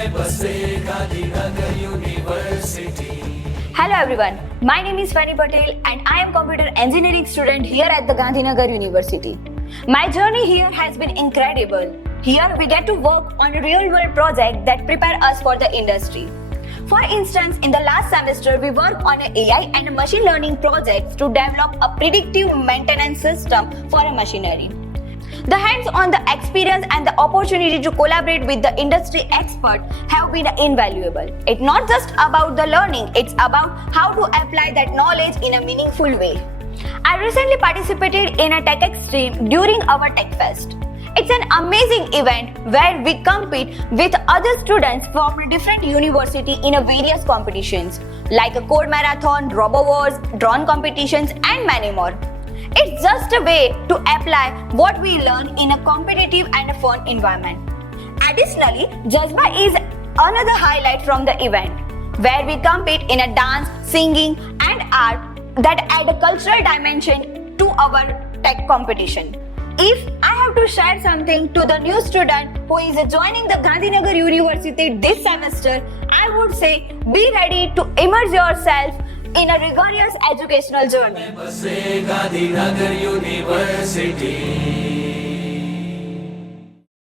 में बसे Gandhinagar university. Hello everyone, my name is Fanny Patel and I am computer engineering student here at the Gandhinagar University. My journey here has been incredible. Here we get to work on a real world project that prepare us for the industry. For instance, in the last semester we worked on an AI and machine learning projects to develop a predictive maintenance system for a machinery. The hands-on the experience and the opportunity to collaborate with the industry expert have been invaluable. It's not just about the learning, it's about how to apply that knowledge in a meaningful way. I recently participated in a TechX stream during our Tech Fest. It's an amazing event where we compete with other students from different universities in a various competitions like a code marathon, robo wars, drone competitions and many more. It's just a way to apply what we learn in a competitive and a fun environment. Additionally, Jazba is another highlight from the event, where we compete in a dance, singing and art that add a cultural dimension to our tech competition. If I have to share something to the new student who is joining the Gandhinagar University this semester, I would say be ready to immerse yourself in a rigorous educational journey. बसे Gandhinagar university.